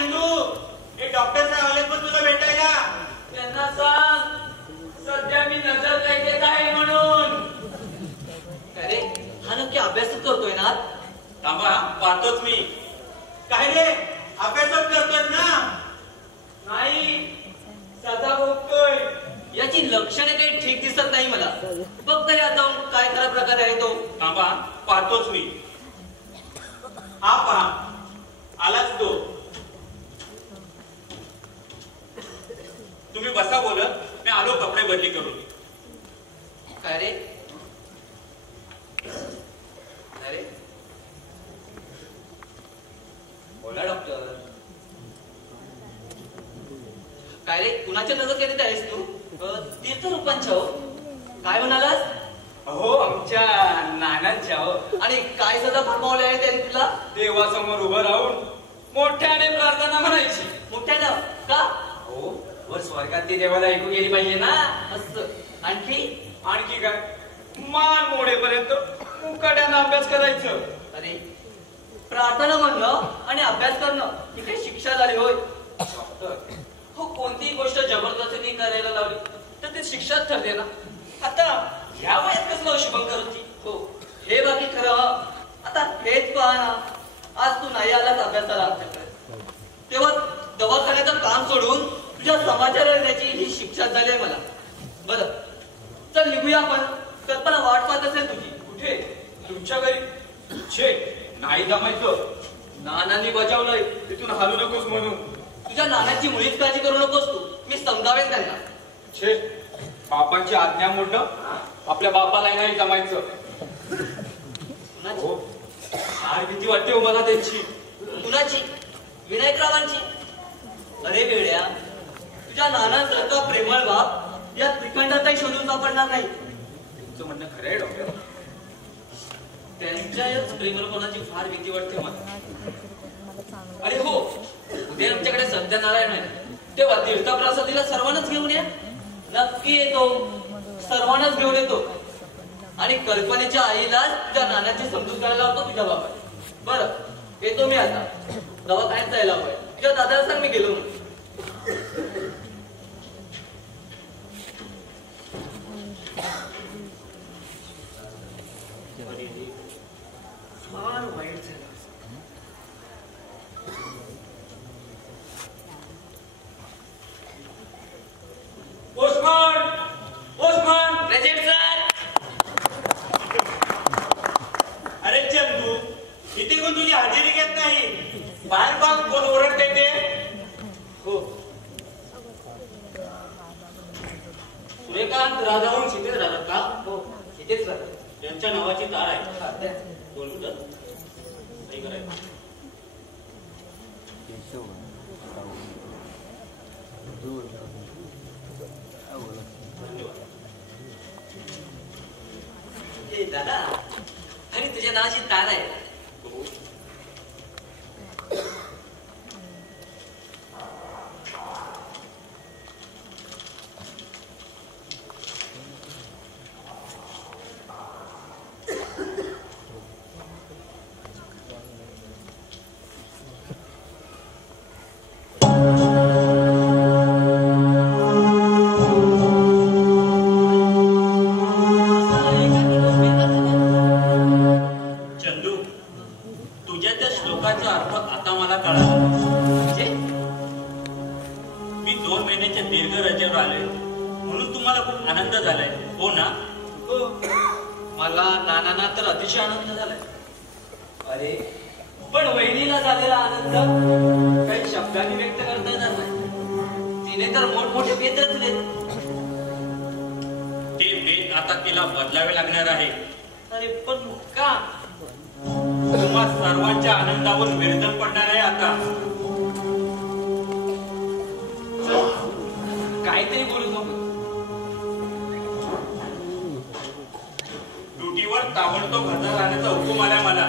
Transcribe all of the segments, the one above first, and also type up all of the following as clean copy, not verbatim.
चंदू, हे डॉक्टर साहेब आले पण तुला भेटायला. त्यांना सांग सध्या मी नजर कैदेत आहे म्हणून. अरे हा नक्की अभ्यासच करतोय ना? थांबा, पाहतोच मी. काय रे, अभ्यासच करतोय ना? नाही, सदा भोगतोय. याची लक्षणे काही ठीक दिसत नाही मला. बघ तरी आता काय खरा प्रकार आहे तो. थांबा, पाहतोच मी. हा पहा, आलाच तो. तुम्ही बसा बोलत, मी आलो कपडे बदली करून. काय रे? अरे बोला डॉक्टर. काय रे, कुणाच्या नजर केली आहेस तू? तीर्थरूपांच्या हो. काय म्हणालास? हो, आमच्या नानांच्या हो. आणि काय सदा फरमावले आहे त्यांनी तुला? देवासमोर उभं राहून मोठ्याने प्रार्थना म्हणायची. मोठ्यानं का? हो, वर स्वर्गात ती देवाला ऐकू गेली पाहिजे ना. असं. आणखी आणखी काय, मान मोडेपर्यंत मुकाट्यानं अभ्यास करायचं. अरे प्रार्थना म्हणणं आणि अभ्यास करणं ही काही शिक्षा झाली होय? डॉक्टर, हो, कोणतीही गोष्ट जबरदस्तीने करायला लावली तर ते शिक्षाच ठरते ना. आता ह्या वयात कसलं शुभंकर होती. हो, हे बाकी खरं. आता हेच पहा ना, आज तू नाही आलाच अभ्यासाला आमच्याकडे, तेव्हा दवाखान्याचं काम सोडून तुझ्या समाचार येण्याची ही शिक्षा झाली आहे मला. बरं, चल निघूया आपण. कल्पना वाट पाहत असेल तुझी. कुठे? तुमच्या घरी? छे, नाही जमायचं. नानांनी बजावलंय तिथून हलू नकोस म्हणून. तुझ्या नानाची मुळीच काळजी करू नकोस तू. मी समजावेन त्यांना. छे, बापांची आज्ञा मोडणं आपल्या बापाला नाही जमायचं. हो, फार भीती वाटते हो मला त्यांची. कुणाची? विनायकरावांची? अरे वेड्या, तुझ्या नानांसारखा प्रेमळ बाप या त्रिखंडातही शोधून सापडणार नाही. तुमचं म्हणणं खरं आहे डॉक्टर. त्यांच्याच प्रेमळपणाची फार भीती वाटते मला. अरे हो, उद्या आमच्याकडे सत्यनारायण आहे, तेव्हा तीर्थप्रसादीला सर्वांनाच घेऊन या. नक्की येतो, सर्वांनाच घेऊन येतो. आणि कल्पनेच्या आईलाच तुझ्या नानाची समजूत करायला होतो तुझ्या बाबा. बरं, येतो मी आता. दवाखान्यात जायला हवंय. तुझ्या दादाला सांग मी गेलो म्हणून. फार वाईट झालं. Postman, postman. Present sir. अरे चंदू, इथे कोण तुझी हजेरी घेत नाही. बाहेर बघ कोण ओरडते ते. हो, सूर्यकांत राधाहून शितेच राहतात का? हो, शितेच राहतात. त्यांच्या नावाची तार आहे. बोलू तर काही करायचं. ए दादा, अरे तुझ्या नावाची तार आहे. मला नानांना तर अतिशय आनंद झालाय. अरे पण वहिनीला झालेला आनंद काही शब्दांनी व्यक्त करता येणार नाही. तिने तर मोठमोठे भेद रचले. ते भेद आता तिला बदलावे लागणार आहे. अरे पण का? तुम्हा सर्वांच्या आनंदावर विरजन पडणार आहे आता. काहीतरी बोलू नको. ड्युटीवर ताबडतोब हजर राहण्याचा हुकूम आलाय मला.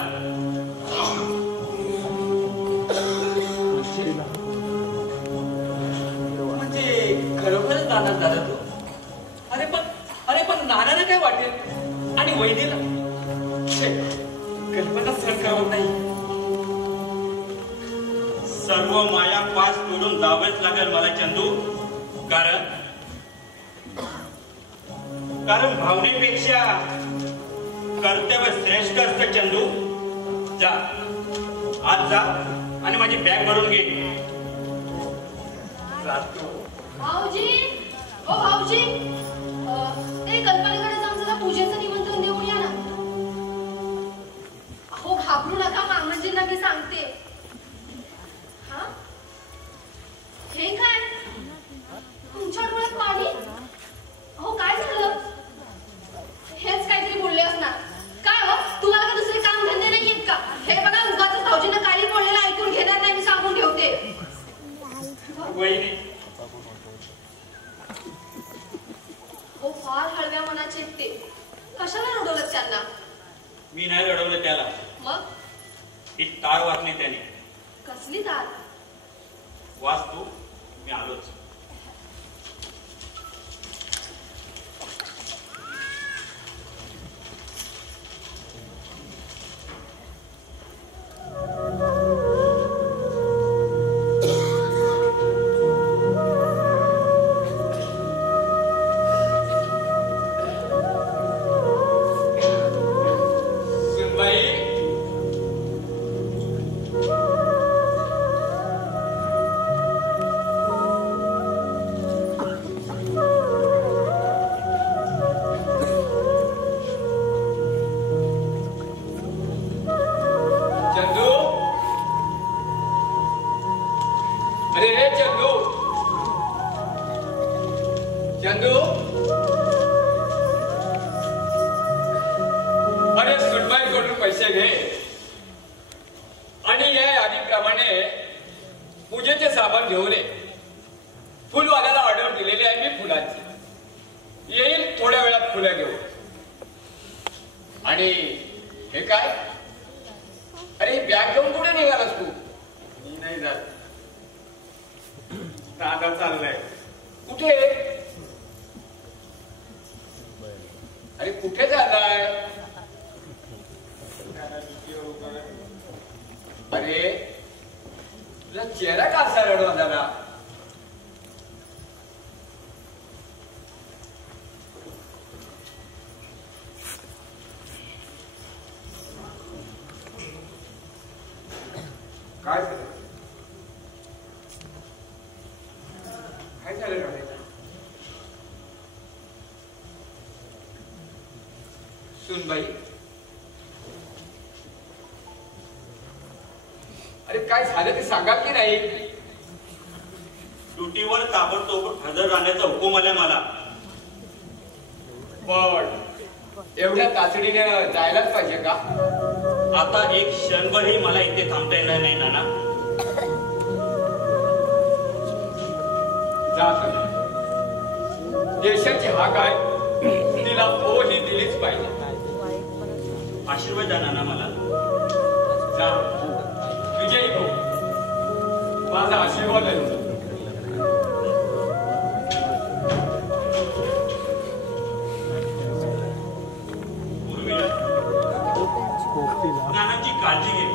म्हणजे खरोखरच नाना झाला तो. अरे पण नानाला काय वाटेल आणि वहिनीला कल्पना सहन करत नाही. सर्व माया पास तोडून जावंच लागेल मला चंदू. कारण भावनेपेक्षा कर्तव्य श्रेष्ठ असतं चंदू. जा आज जा आणि माझी बॅग भरून घे. भाऊजी, ओ भाऊजी, ते कल्पनेकडे जाऊन जरा पूजेचं निमंत्रण देऊन या ना. अहो घाबरू नका, मामाजींना मी सांगते. हा, हे काय तुमच्या डोळ्यात पाणी? अहो काय झालं? हेच काहीतरी बोलले असणार. काय हो, तुम्हाला का दुसरे काम धंदे नाही येत का? हे बघा, उगाच भाऊजींना काही बोललेलं ऐकून घेणार नाही, मी सांगून ठेवते. हो फार हळव्या मनाचे ते. कशाला रडवलं त्यांना? मी नाही रडवलं त्याला. मग ही तार वाचली त्याने. कसली तार? वाच तू, मी आलोच. सुनबाई, अरे काय झालं ते सांगा की नाही? ड्युटीवर ताबडतोब हजर राहण्याचा हुकूम आला मला. पण एवढ्या तातडीने जायलाच पाहिजे का? आता एक क्षणभरही मला इथे थांबता येणार नाही नाना. जा, देशाची हाक आहे, तिला हो ही दिलीच पाहिजे. आशीर्वाद द्या नाना मला. जा, विजयी हो, माझा आशीर्वाद आहे. नानांची काळजी घे.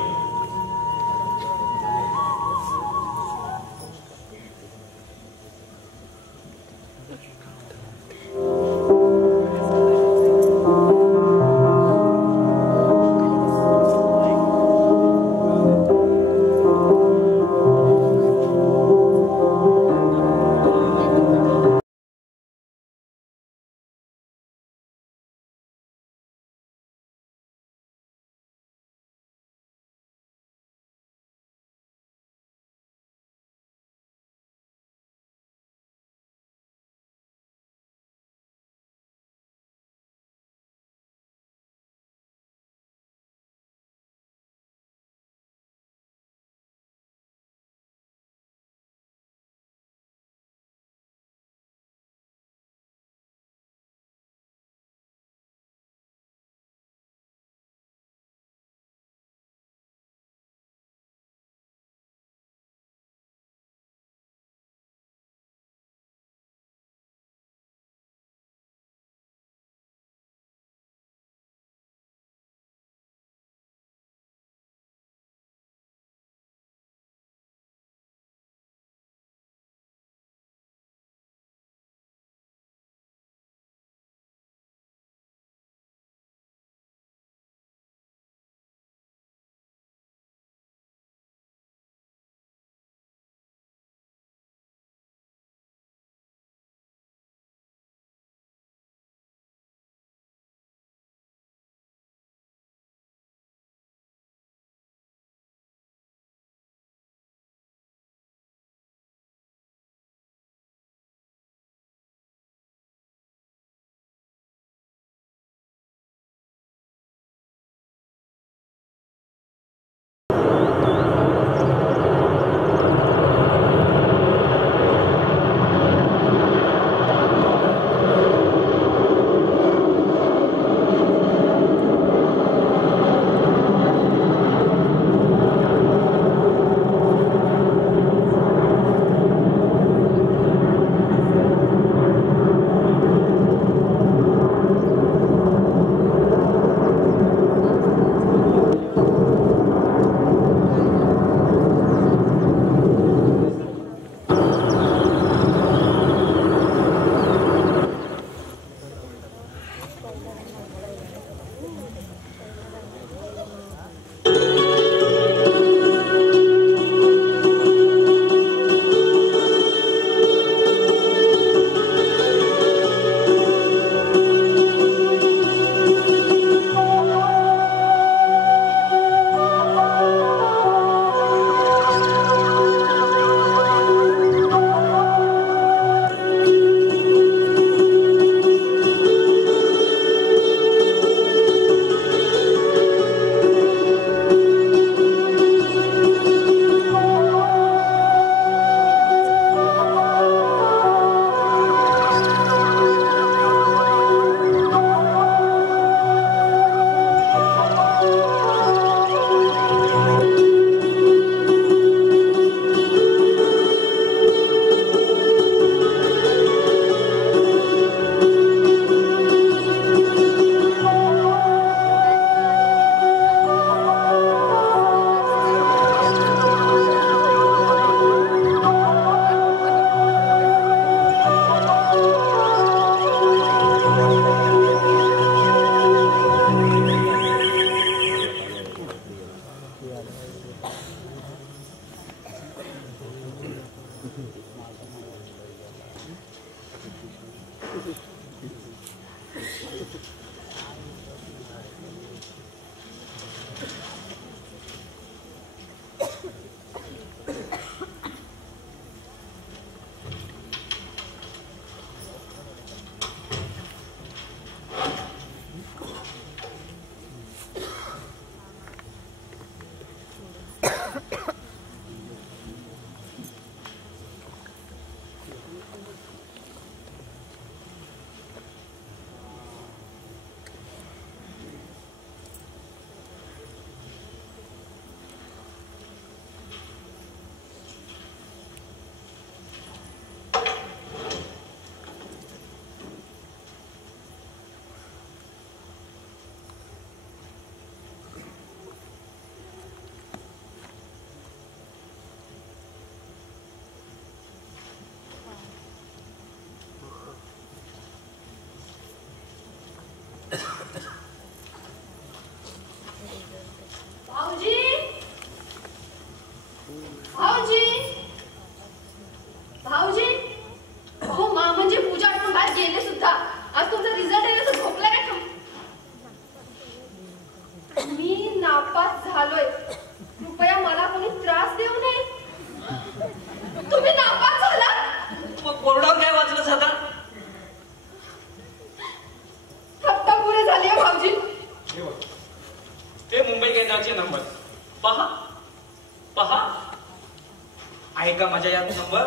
आहे का माझ्या यात नंबर?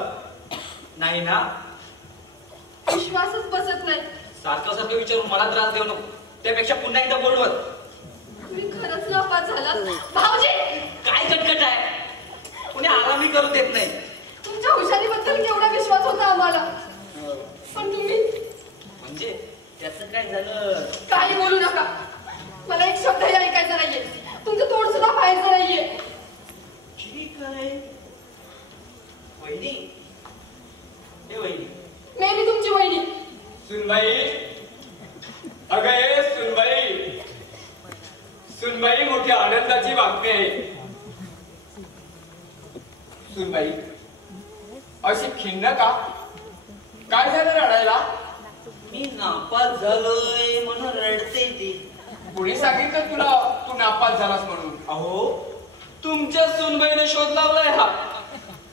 नाही ना? विश्वासच बसत नाही. सारखं सारखं विचारून मला त्रास देऊ नको. त्यापेक्षा पुन्हा एकदा बोलवर. तुम्ही खरंच नापास झालात भाऊजी. काय कटकट आहे? कुणी आरामी करू देत नाही. तुमच्या हुशारीबद्दल केवढा विश्वास होता आम्हाला, पण तुम्ही म्हणजे त्याचं काय झालं? काही बोलू नका. मला एक शब्दही ऐकायचा नाहीये. तुमचं तोंड सुद्धा पाहायचं नाहीये. ठीक आहे. वहिनी, हे वहिनी, मी बी तुमची वहिनी. सुनबाई, अगं सुनबाई, सुनबाई मोठी आनंदाची बातमी आहे. सुनबाई अशी खिन्न का? काय झालं रडायला? मी नापास झालोय म्हणून रडते ती. कोणी सांगितलं तुला तू नापास झालास म्हणून? अहो, तुमच्या सुनबाईने शोध लावलाय हा.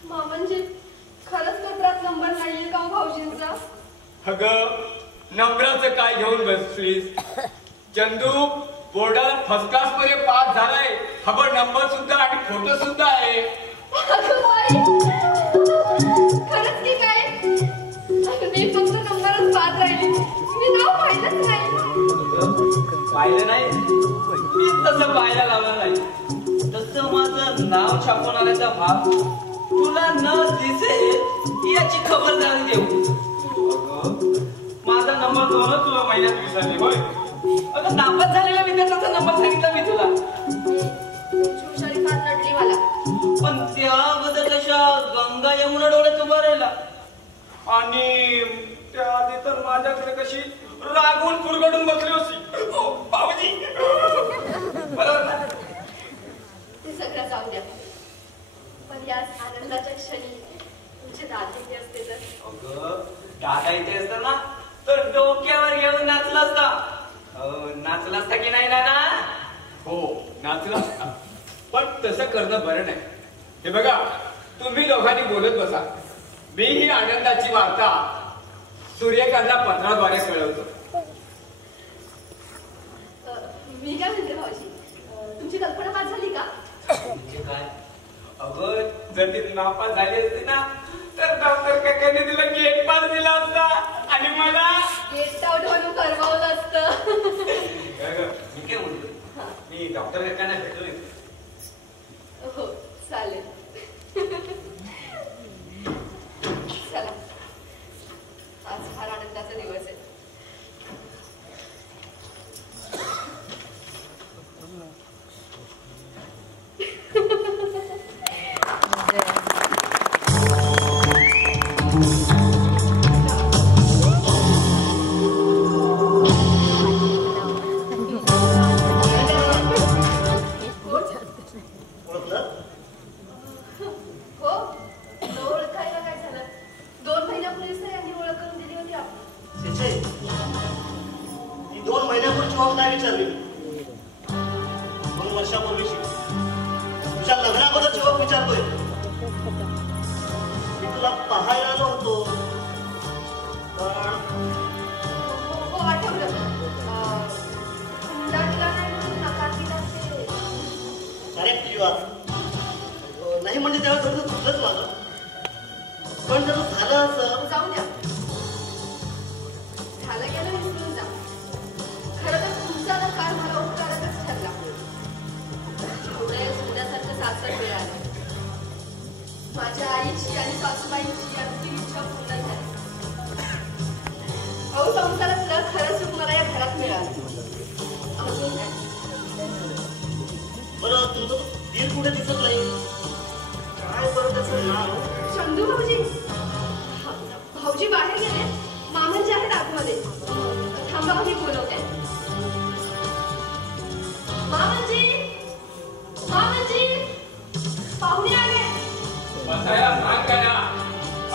मामांजी, खरंच पत्रात नंबर नाहीये का हो भाऊजींचा? अगं नंबराचं काय घेऊन बसलीस? चंदू बोर्डाला फर्स्ट क्लास मध्ये पास झालाय. खबर नंबर सुद्धा आणि फोटो सुद्धा आहे. अगं बाई, खरंच की काय? मी फक्त नंबरच पाहत राहिली. मी नाव पाहिलंच नाही. पाहिलं नाही? मी तसं पाहायला लावलं नाही. तसं माझं नाव छापून आल्याचा भाग तुला न दिसेल याची खबरदारी देऊ. माझा नंबर 2 तुला महिन्यात विसरले होय? अगं नापास झालेल्या विद्यार्थ्याचा नंबर सांगितला मी तुला. हुशारी फार नडली मला. पण त्याबद्दल कशा गंगा यमुना डोळ्यात उभा राहिला. आणि त्याआधी तर माझ्याकडे कशी रागवून फुरगडून बसली होती. बाबूजी बरोबर ना? ते सगळं जाऊ द्या. पण याच आनंदाच्या क्षणी तुमचे दात इथे असते तर? अगं दादा इथे असता ना तर डोक्यावर घेऊन नाचला असता. नाचला असता की नाही ना? हो नाचला असता. पण तसं करणं बरं नाही. हे बघा तुम्ही दोघांनी बोलत बसा. मी ही आनंदाची वार्ता सूर्यकांतला पत्राद्वारे कळवतो. मी काय म्हणते भाऊजी, तुमची कल्पना पास झाली का? म्हणजे काय? अगं जर ती नापास झाली असती ना तर डॉक्टर काकाने तिला गेट पास दिला असता आणि मला गेट आउट म्हणून करवलं असतं. मी काय म्हणतो, मी डॉक्टर काकांना भेटलोय. हो चालेल. चला, आज फार आनंदाचा दिवस आहे. नाही म्हणजे तेव्हा थोडं चुकलंच माझं. पण जर झालं असं जाऊ द्या. झालं गेलं विसरून जा. खरं तर तुमचा नकार मला उपकारकच ठरला. एवढे सोन्यासारखं सासर मिळालं. माझ्या आईची आणि सासूबाईंची अंतिम इच्छा पूर्ण झाली. अहो संसारातलं खरं सुख मला या घरात मिळालं. अजून काय? बरं तुमचं दीर कुठे दिसत नाही? काय बरं त्याचं नाव? चंदू भाऊजी. भाऊजी बाहेर गेले. मामांजी आहेत आतमध्ये. थांबा मी बोलवते. मामांजी, मामांजी, पाहुणे आले. बसायला सांग का ना?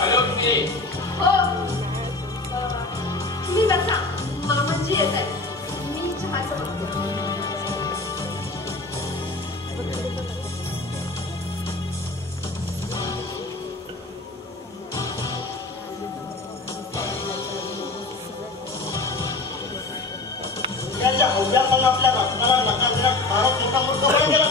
आलोच मी. हो तुम्ही बसा. मामांजी येत आहेत. मी चहाचं बघते. त्याच्या हौद्यापण आपल्या रत्नाला नकार देण्यात फारच मोठा मूर्खपणा केला.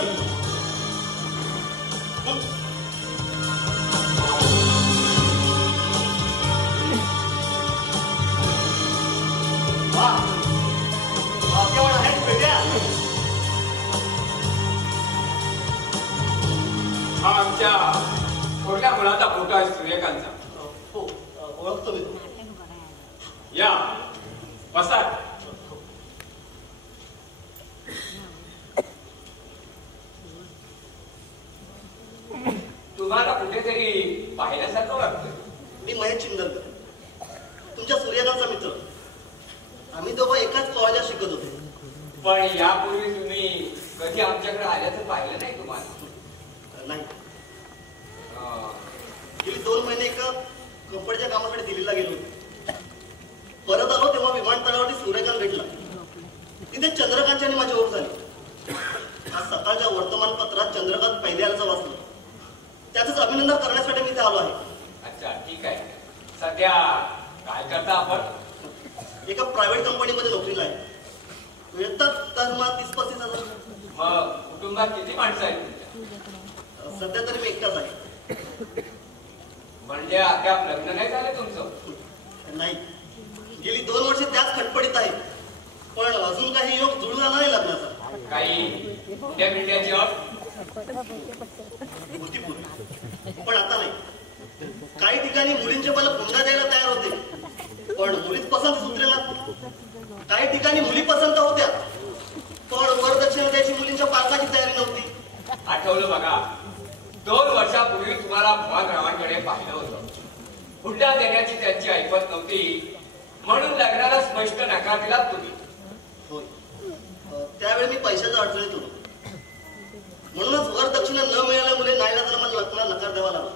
फोटो आहे सूर्यकांतचा. हो, ओळखतो मी तो. या बसा. तुम्हाला कुठेतरी पाहिल्यासारखं वाटतं. मी महेश चिंदलकर, तुमच्या सूर्यकांतचा मित्र. आम्ही दोघं एकाच कॉलेजात शिकत होतो. पण यापूर्वी तुम्ही कधी आमच्याकडे आल्याचं पाहिलं नाही तुम्हाला. नाही, अं, गेली 2 महिने एका कंपनीच्या कामासाठी दिल्लीला गेलो होतो. परत आलो तेव्हा विमानतळावरती सूर्यकांत भेटला. तिथे चंद्रकांतची आणि माझी ओळख झाली. आज सकाळच्या वर्तमानपत्रात चंद्रकांत पहिल्या आल्याचं वाचलं. त्याचंच अभिनंदन करण्यासाठी मी इथे आलो आहे. अच्छा, ठीक आहे. सध्या काय करता आपण? एका प्रायव्हेट कंपनीमध्ये नोकरीला आहे. येतात तर मग 30-35 हजार. मग कुटुंबात किती माणसं आहेत तुमच्या? सध्या तरी मी एकटाच आहे. म्हणजे अद्याप लग्न नाही झाले तुमचं? नाही, गेली 2 वर्षे त्याच खटपटीत आहे. पण अजून काही योग जुळून आला नाही लग्नाचा. काही उद्या मिळण्याची अट? होती पूर्वी, पण आता नाही. काही ठिकाणी मुलींचे मला पुन्हा द्यायला तयार होते, पण मुलीच पसंत सुचलेला. काही ठिकाणी मुली पसंत होत्या, पण वरदक्षिणा द्यायची मुलींच्या पालकाची तयारी नव्हती. आठवलं बघा, 2 वर्षापूर्वी तुम्हाला भगवानरावांकडे पाहिलं होतं. हुंडा देण्याची त्यांची ऐपत नव्हती, म्हणून लग्नाला स्पष्ट नकार दिला तुम्ही. होय, त्यावेळी मी पैशाच्या अडचणीत होतो. म्हणूनच वरदक्षिणा न मिळाल्यामुळे नाईलाजाने मला लग्नाला नकार द्यावा लागला.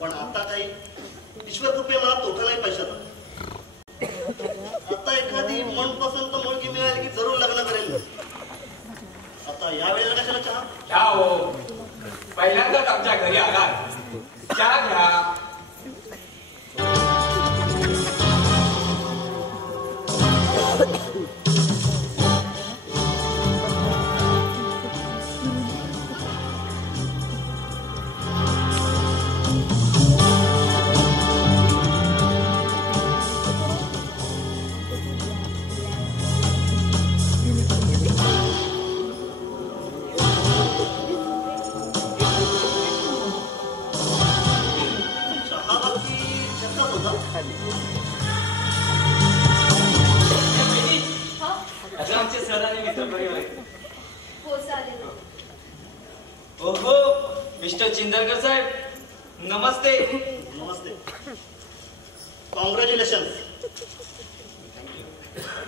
पण आता काही ईश्वर कृपे मला तोटा नाही पैशाचा. आता एखादी मनपसंत मुलगी मिळाली की जरूर लग्न करेल. आता या वेळेला कशाला चहा? घ्या हो, पहिल्यांदाच आमच्या घरी आला, चहा घ्या. चहा बाकी झक्काच होता. हा? अजून आमचे सर आणि मित्र परिवार आहेत. हो चालेल. ओहो, मिस्टर चिंदरकर साहेब, नमस्ते. नमस्ते. कॉंग्रॅच्युलेशन.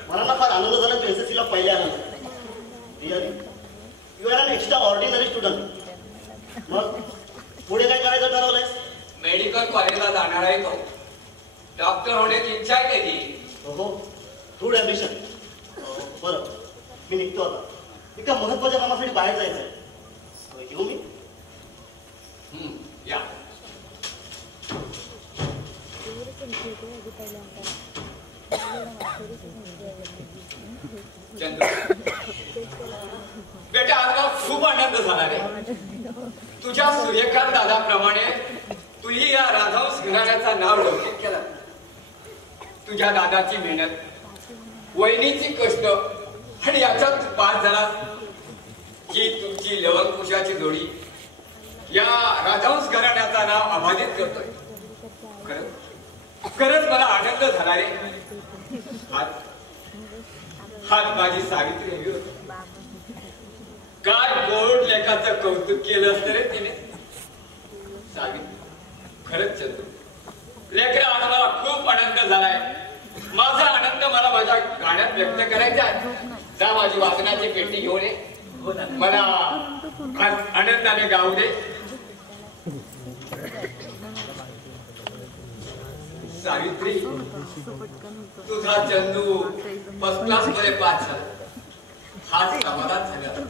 मला ना फार आनंद झाला की एसएससीला पहिले Anand. Really you are an extraordinary student. मग पुढे काय करायचं ठरवलंयस? मेडिकल कॉलेजला जाणार आहे तो. डॉक्टर होण्याची इच्छा आहे त्याची. हो, गुड ॲम्बिशन. बरं, मी निघतो आता. एका महत्वाच्या कामासाठी बाहेर जायचं आहे. येऊ मी? या. चंद्र, बेटा आज मला खूप आनंद झाला रे. तुझ्या सूर्यकांत दादाप्रमाणे तूही या राजहंस घराण्याचा नाव लौकिक केला. तुझ्या दादाची मेहनत, वहिनीची कष्ट आणि याच्यात पास झाला ही तुमची लवंगकुशाची जोडी या राजहंस घराण्याचा नाव अबाधित करतोय. खरंच मला आनंद झाला रे. हात माझी सावित्री हवी होती. काय गोड लेखाचं कौतुक केलं असतं रे तिने. सावित्री, खरंच चंद्र, लेकरा आज मला खूप आनंद झालाय. माझा आनंद मला माझ्या गाण्यात व्यक्त करायचा आहे. जा माझी वाचनाची पेटी घेऊन ये, मला आज आनंदाने गाऊ दे. सावित्री, तुझा चंदू फर्स्ट क्लास मध्ये पास झाला. हाच समाधान झालं.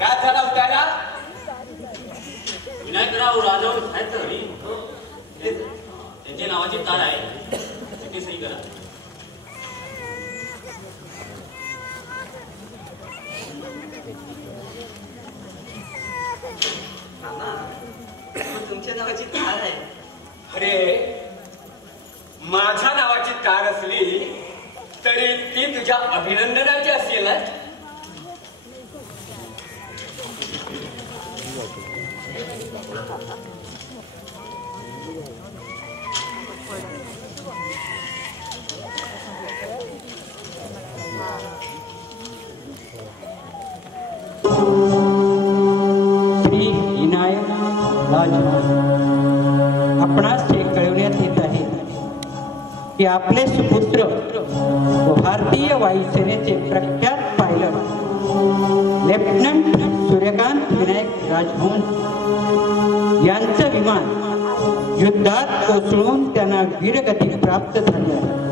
काय झाला उठायला? विनायकराव राजवून आहेत तर मी त्यांच्या नावाची तार आहे ती सही करा. तुमच्या नावाची तार आहे. अरे माझ्या नावाची तार असली तरी ती तुझ्या अभिनंदनाची असेल ना. श्री विनायक राजभवन आपणास हे कळवण्यात येत आहे की आपले सुपुत्र व भारतीय वायुसेनेचे प्रख्यात पायलट लेफ्टनंट सूर्यकांत विनायक राजभवन यांचं विमान युद्धात कोसळून त्यांना वीरगती प्राप्त झाली आहे.